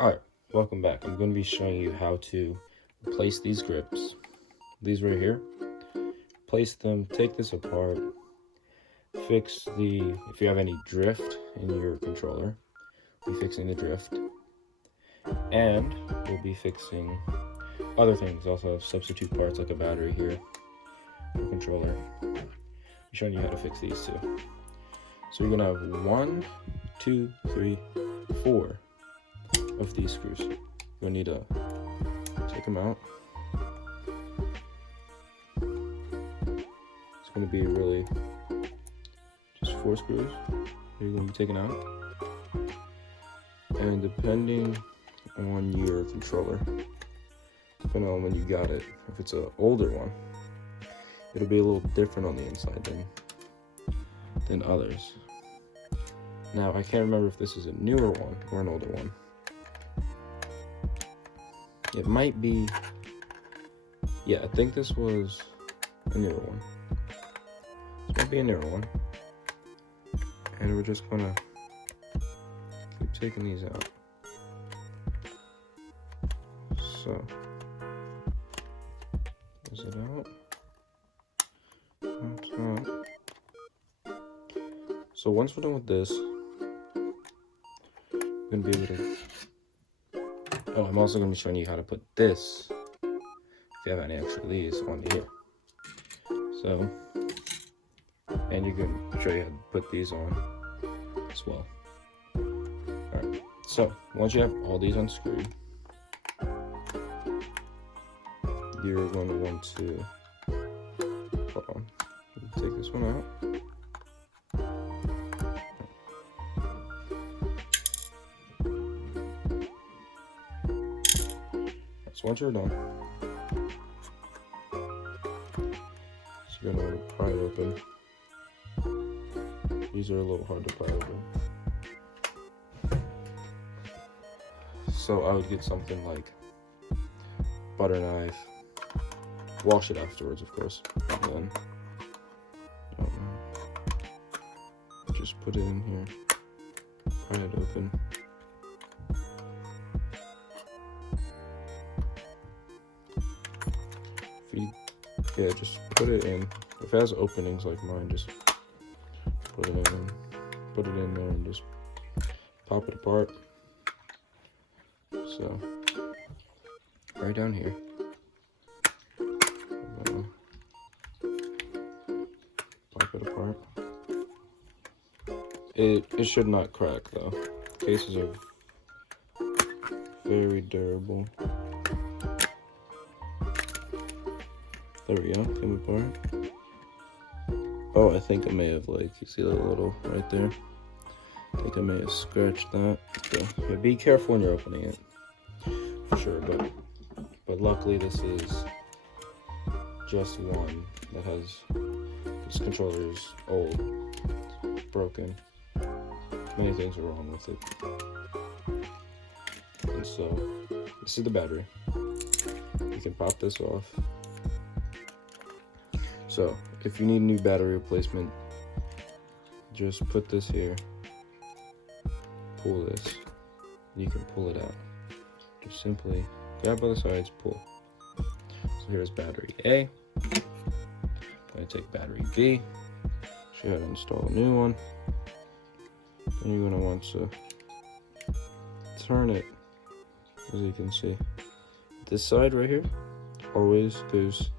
Alright, welcome back. I'm going to be showing you how to replace these grips. These right here. Place them, take this apart, fix if you have any drift in your controller, we'll be fixing the drift. And we'll be fixing other things. Also have substitute parts like a battery here for the controller. I'm showing you how to fix these too. So you're going to have 1, 2, 3, 4 of these screws. You'll need to take them out. It's going to be really just 4 screws you're going to be taking out. And depending on your controller, depending on when you got it, if it's an older one, it'll be a little different on the inside than others. Now, I can't remember if this is a newer one or an older one. It might be, yeah, I think this was a newer one. This might be a newer one. And we're just gonna keep taking these out. So, is it out? That's out. So once we're done with this, we're gonna be able to. Oh, I'm also going to be showing you how to put this, if you have any extra of these, onto here. So, and you can show you how to put these on as well. Alright, so once you have all these unscrewed, you're going to want to, hold on, take this one out. So once you're done, you're gonna want to pry it open. These are a little hard to pry open. So I would get something like butter knife, wash it afterwards, of course, and then just put it in here, pry it open. Yeah, just put it in. If it has openings like mine, just put it in there and just pop it apart. So, right down here. Pop it apart. It should not crack though. Cases are very durable. There we go, came apart. Oh, I think I may have, like, you see that little right there? I think I may have scratched that. So, yeah, be careful when you're opening it, for sure, but luckily this is just one that has, this controller is old, it's broken, many things are wrong with it. And so, this is the battery. You can pop this off. So, if you need a new battery replacement, just put this here, pull this, and you can pull it out. Just simply grab by the sides, pull. So here's battery A. I'm going to take battery B, show you how to install a new one. And you're going to want to turn it, as you can see. This side right here always goes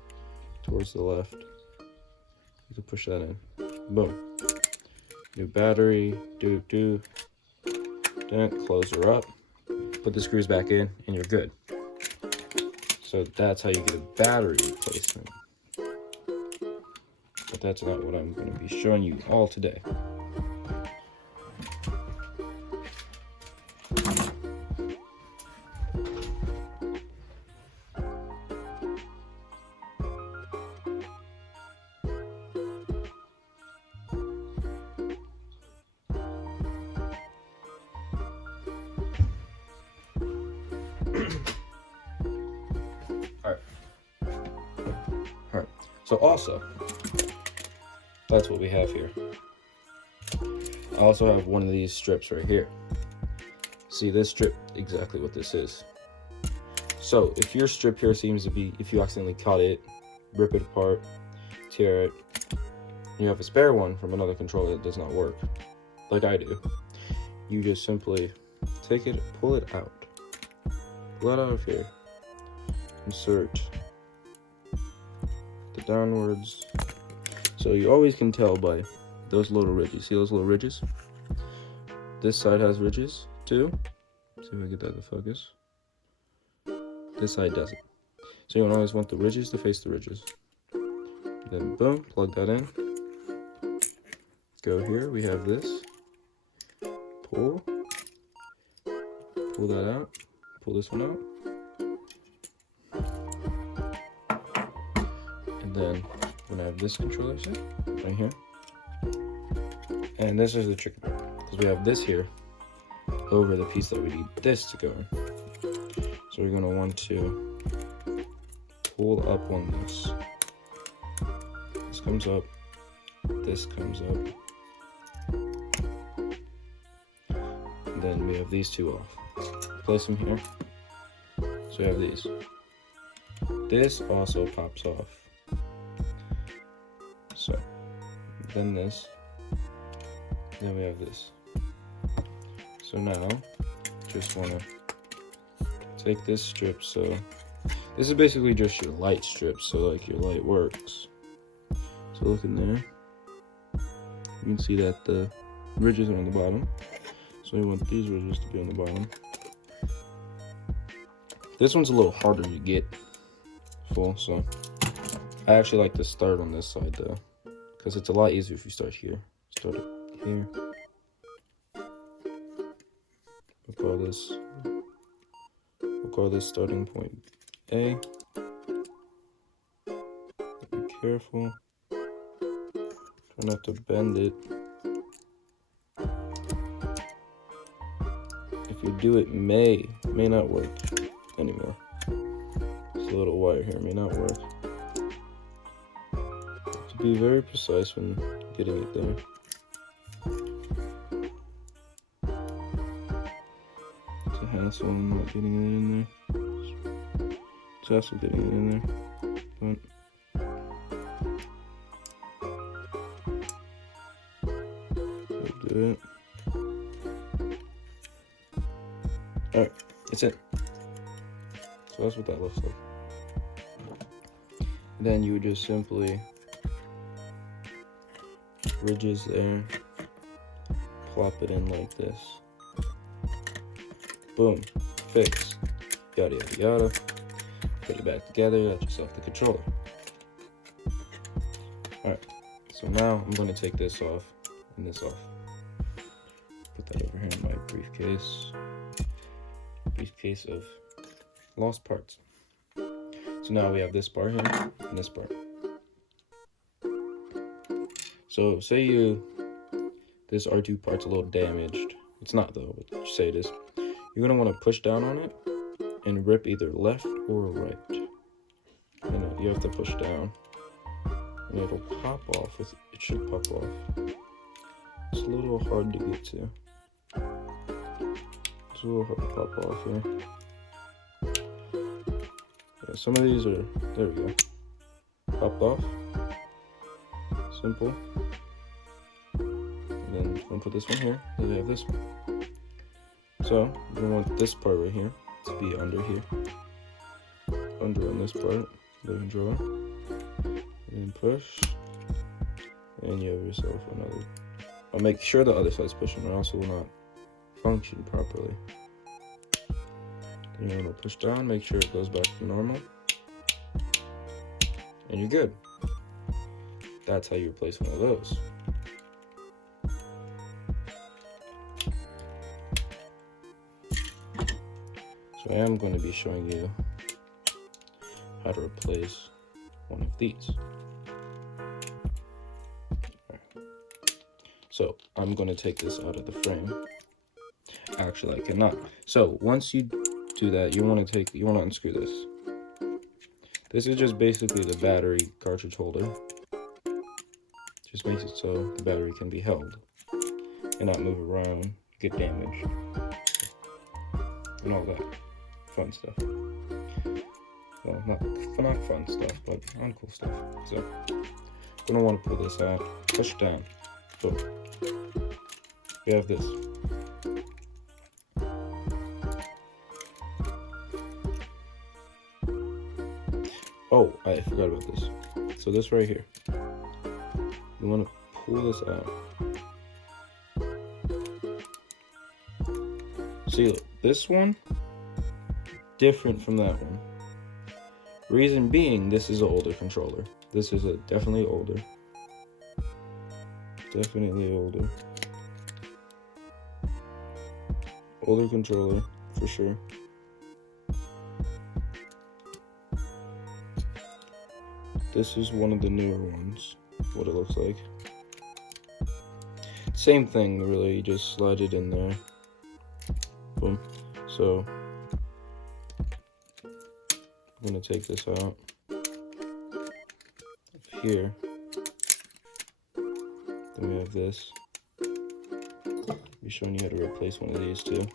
towards the left. You can push that in. Boom. New battery. Then close her up. Put the screws back in, and you're good. So that's how you get a battery replacement. But that's not what I'm going to be showing you all today. Alright, so also, that's what we have here. I also have one of these strips right here. see this strip, exactly what this is. So if your strip here seems to be, if you accidentally cut it, rip it apart, tear it, you have a spare one from another controller that does not work, like I do, you just simply take it, pull it out of here, insert the downwards. So you always can tell by those little ridges. See those little ridges? This side has ridges too. See if I get that to focus. This side doesn't. So you always want the ridges to face the ridges. Then boom, plug that in. Go here, we have this. Pull that out. Pull this one out. And then we're gonna have this controller set right here. And this is the tricky part, because we have this here over the piece that we need this to go in. So we're gonna want to pull up on this. This comes up, this comes up. And then we have these two off. Place them here. So we have these. This also pops off. So then this. Then we have this. So now, just want to take this strip. So this is basically just your light strip. So like your light works. So look in there. You can see that the ridges are on the bottom. So we want these ridges to be on the bottom. This one's a little harder to get full, so I actually like to start on this side though, because it's a lot easier if you start here. Start it here. We'll call this starting point A. Be careful. Try not to bend it. If you do, it may not work anymore. This little wire here may not work. To be very precise when getting it there. It's a hassle not getting it in there. It's a hassle getting it in there. But do it. Alright, that's it. So that's what that looks like. Then you would just simply ridges there, plop it in like this. Boom, fix, yada yada yada. Put it back together, you got yourself the controller. Alright, so now I'm going to take this off and this off. Put that over here in my briefcase. Briefcase of lost parts. So now we have this part here and this part. So say this R2 part's a little damaged. It's not though, but say it is. You're gonna want to push down on it and rip either left or right. And you have to push down, and it'll pop off. It should pop off. It's a little hard to get to. It's a little hard to pop off here. Yeah, some of these are, there we go. Popped off. Simple. And then I'm gonna put this one here. Then we have this one. So we want this part right here to be under here. Under on this part. Let me draw. And then push. And you have yourself another. I'll make sure the other side's pushing, or else it will not function properly. Then you're gonna push down, make sure it goes back to normal. And you're good. That's how you replace one of those. So I am going to be showing you how to replace one of these. So I'm going to take this out of the frame. Actually, I cannot. So once you do that, you want to unscrew this. This is just basically the battery cartridge holder. Just makes it so the battery can be held and not move around, get damaged. and all that fun stuff. Well, not fun stuff, but uncool stuff. So, gonna want to pull this out, push down. Boom. We have this. Oh, I forgot about this. So this right here, you want to pull this out. See, this one, different from that one. Reason being, this is an older controller. This is definitely older. Definitely older. Older controller, for sure. This is one of the newer ones, what it looks like. Same thing, really, you just slide it in there. Boom. So, I'm gonna take this out. Here, then we have this. I'll be showing you how to replace one of these too.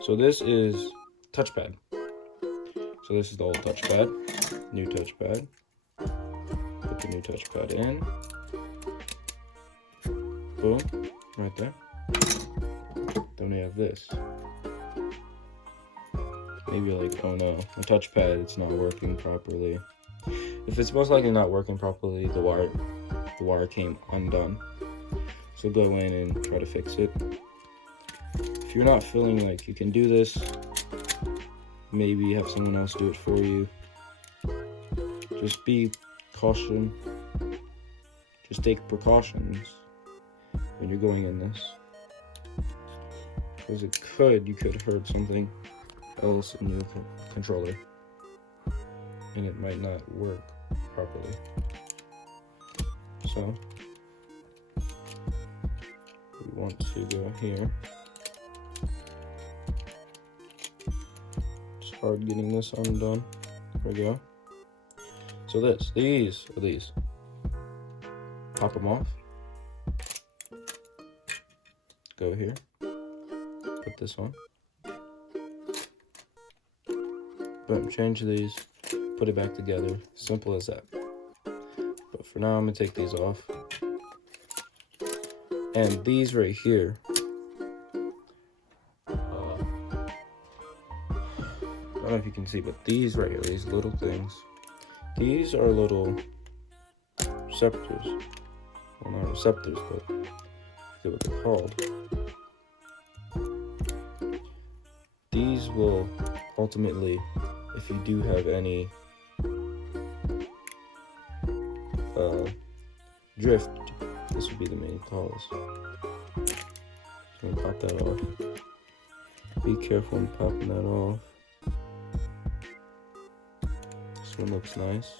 So this is touchpad. So this is the old touchpad, new touchpad. Put the new touchpad in. Boom, right there. Then we have this. Maybe you're like, oh no, my touchpad, it's not working properly. If it's most likely not working properly, the wire came undone. So go in and try to fix it. If you're not feeling like you can do this, maybe have someone else do it for you. Just be cautious. Just take precautions when you're going in this. Because you could hurt something else in your controller. And it might not work properly. So, we want to go here. It's hard getting this undone. There we go. So these are these. Pop them off. Go here. Put this on. Boom, change these. Put it back together. Simple as that. But for now, I'm gonna take these off. And these right here, I don't know if you can see, but these right here, these little things, these are little receptors. Well, not receptors, but I forget what they're called. These will ultimately, if you do have any drift, this would be the main cause. So I'm gonna pop that off. Be careful in popping that off. This one looks nice.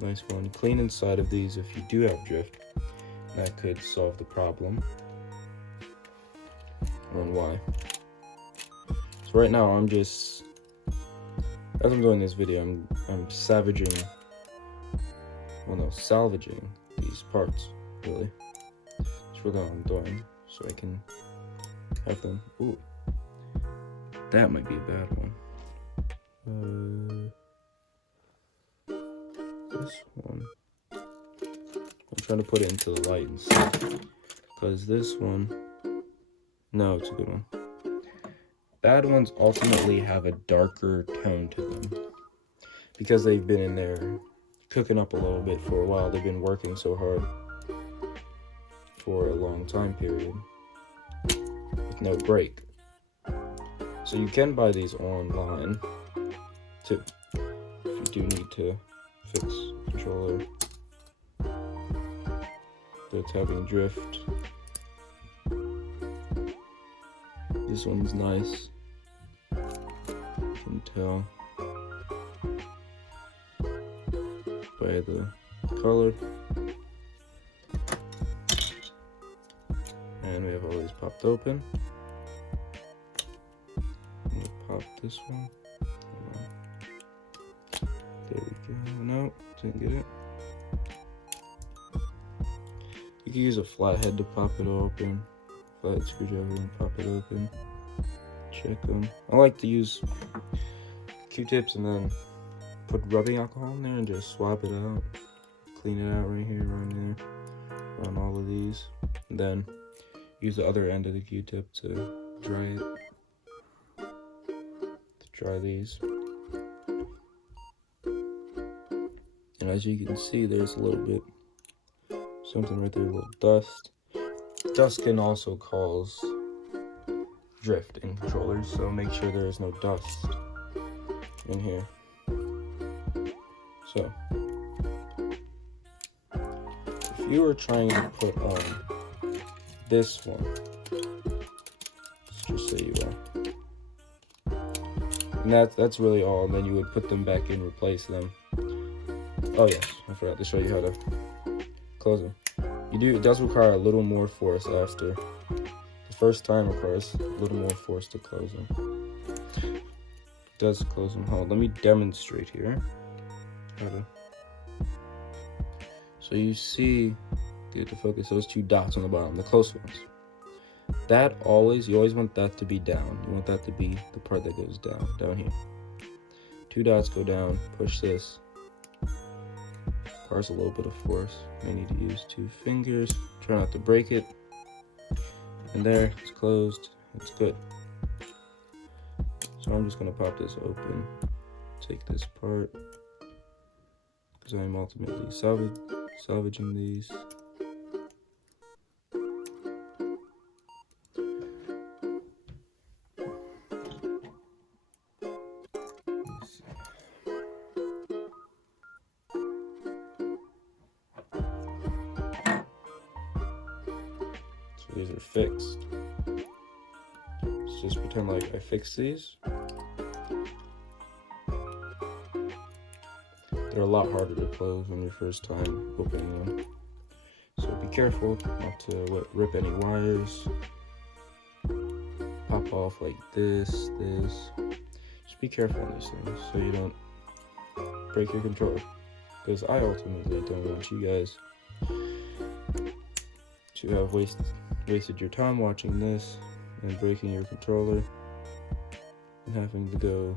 Nice one. Clean inside of these if you do have drift. That could solve the problem. And why. So right now I'm just, as I'm doing this video, I'm salvaging these parts, really. That's really all I'm doing, so I can have them. Ooh, that might be a bad one. This one, I'm trying to put it into the light and see, because this one, no, it's a good one. Bad ones ultimately have a darker tone to them, because they've been in there cooking up a little bit for a while. They've been working so hard for a long time period with no break. So you can buy these online too if you do need to fix a controller that's having drift. This one's nice, you can tell by the color. And we have all these popped open. I'm gonna pop this one. Hold on. There we go. No, didn't get it. You can use a flathead to pop it open. Flat screwdriver and pop it open. check them. I like to use Q-tips and then put rubbing alcohol in there and just swap it out. Clean it out right here, right there, on all of these. And then use the other end of the Q-tip to dry it. To dry these. And as you can see, there's a little bit, something right there, a little dust. Dust can also cause drift in controllers, so make sure there is no dust in here. So, if you were trying to put on this one, let's just say you are, and that's really all. And then you would put them back in, replace them. Oh yes, I forgot to show you how to close them. It does require a little more force after. The first time requires a little more force to close them. It does close them. Hold, let me demonstrate here. So you see, get to focus, those two dots on the bottom, the close ones. You always want that to be down. You want that to be the part that goes down here. Two dots go down, push this. Requires a little bit of force. You may need to use 2 fingers. Try not to break it. And there, it's closed. It's good. So I'm just gonna pop this open. Take this part, because I'm ultimately salvaging these. These are fixed. Let's just pretend like I fixed these. They're a lot harder to close when your first time opening them. So be careful not to rip any wires. Pop off like this. Just be careful on these things so you don't break your controller. Because I ultimately don't want you guys to have wasted your time watching this and breaking your controller and having to go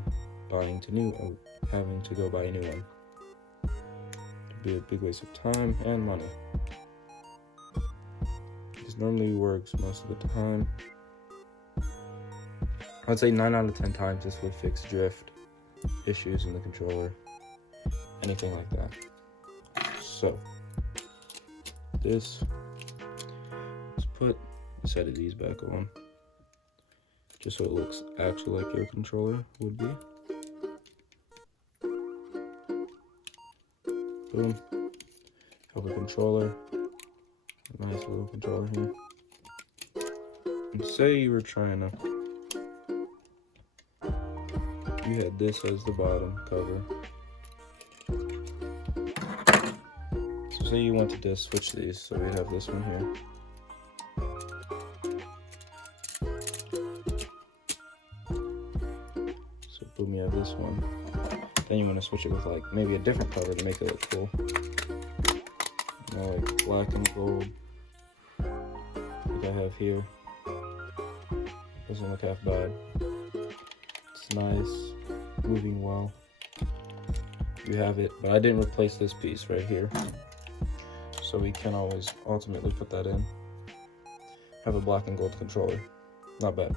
buy a new one. It'd be a big waste of time and money. This normally works most of the time. I'd say 9 out of 10 times this would fix drift, issues in the controller, anything like that. So let's put a set of these back on, just so it looks actually like your controller would be. Boom. Have a controller, a nice little controller here. And say you were trying to, you had this as the bottom cover. So say you wanted to switch these, so we'd have this one here. Boom, you have this one. Then you want to switch it with like maybe a different color to make it look cool. You know, like black and gold, like I have here. Doesn't look half bad. It's nice, moving well. You have it, but I didn't replace this piece right here, so we can always ultimately put that in. Have a black and gold controller, not bad.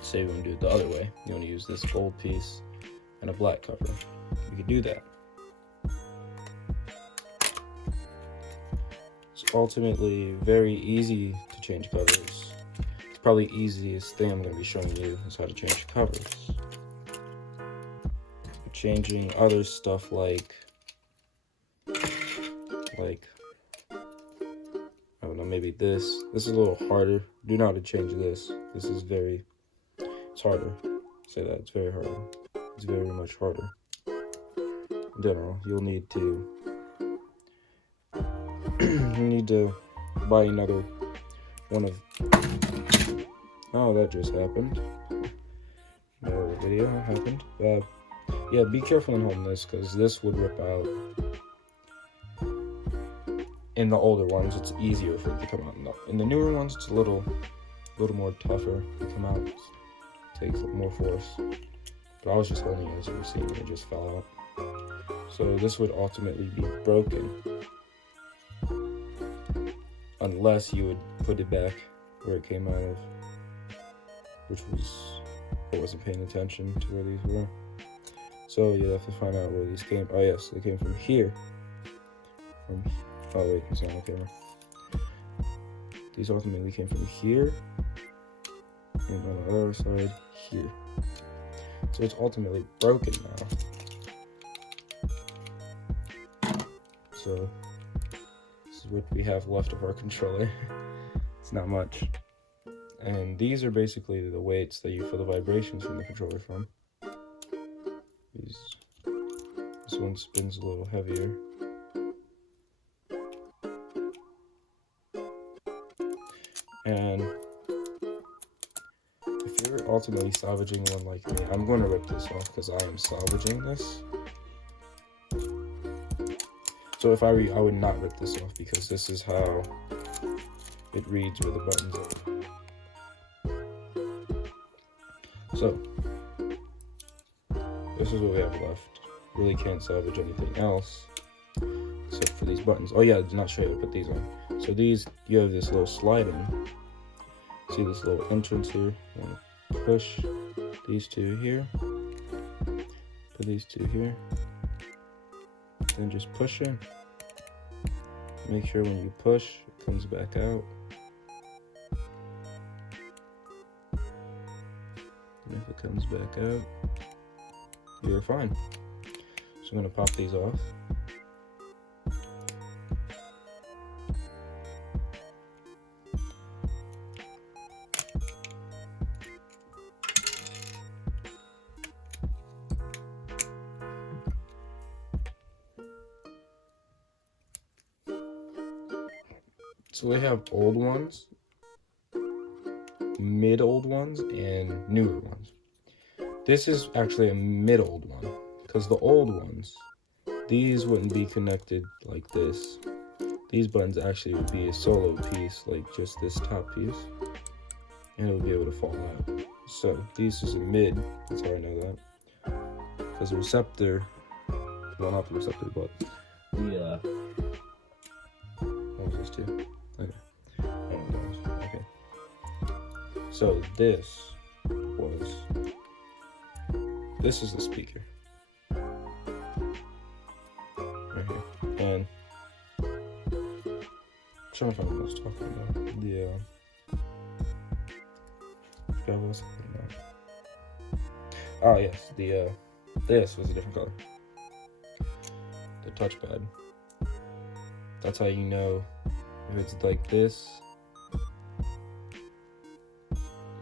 Say we want to do it the other way. You want to use this gold piece and a black cover. We could do that. It's ultimately very easy to change covers. It's probably the easiest thing I'm going to be showing you is how to change covers. Changing other stuff like I don't know, maybe this. This is a little harder. Do know how to change this. This is it's harder. Say that, it's very hard. It's very much harder. In general, you'll need to buy another one of. Oh, that just happened. No video happened. Yeah, be careful in holding this, because this would rip out. In the older ones, it's easier for it to come out. In the newer ones, it's a little a little more tougher to come out. It takes more force. But I was just holding it, as you were seeing, it just fell out. So this would ultimately be broken unless you would put it back where it came out of, which was, I wasn't paying attention to where these were. So you have to find out where these came. Oh yes, they came from here. Oh wait, it's not on camera. These ultimately came from here, and on the other side here. So it's ultimately broken now. So this is what we have left of our controller. It's not much. And these are basically the weights that you feel the vibrations from the controller from. This one spins a little heavier. And if you're ultimately salvaging one like me, I'm going to rip this off because I am salvaging this. So if I would not rip this off because this is how it reads with the buttons up. So this is what we have left. Really can't salvage anything else except for these buttons. Oh yeah, I did not show you how to put these on. So these, you have this little sliding. See this little entrance here? You want to push these two here. Put these two here. Then just push in. Make sure when you push, it comes back out. And if it comes back out, you're fine. So I'm going to pop these off. So they have old ones, mid-old ones, and newer ones. This is actually a mid-old one, because the old ones, these wouldn't be connected like this. These buttons actually would be a solo piece, like just this top piece, and it would be able to fall out. So these is a mid, that's how I know that. Because the receptor, well not the receptor, but the, what was this too? Okay. Okay. So this is the speaker. Right here. And I'm trying to find what I was talking about. Forgot what I was talking about. Oh yes, this was a different color. The touchpad. That's how you know if it's like this.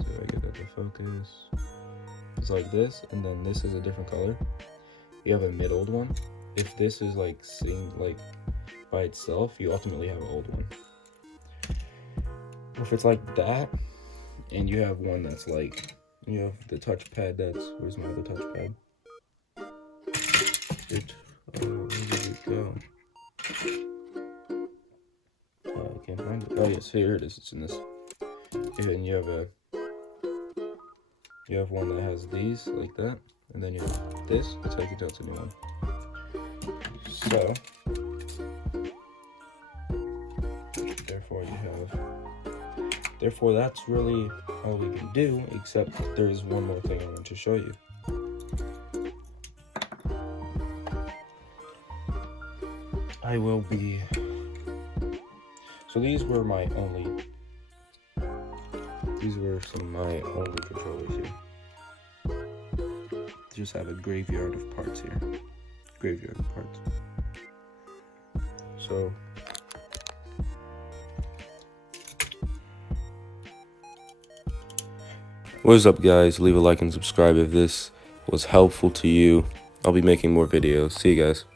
So I get that to focus. It's like this, and then this is a different color. You have a mid-old one. If this is like by itself, you ultimately have an old one. If it's like that, and you have one that's like, you have the touchpad that's, where's my other touchpad? Where did it go? I can't find it. Oh yes, here it is. It's in this. And you have one that has these like that, and then you have this. That's how you can tell it's a new one. So therefore that's really all we can do, except there is one more thing I want to show you. So these were some of my only controllers here. Just have a graveyard of parts here. Graveyard of parts. So what is up, guys? Leave a like and subscribe if this was helpful to you. I'll be making more videos. See you guys.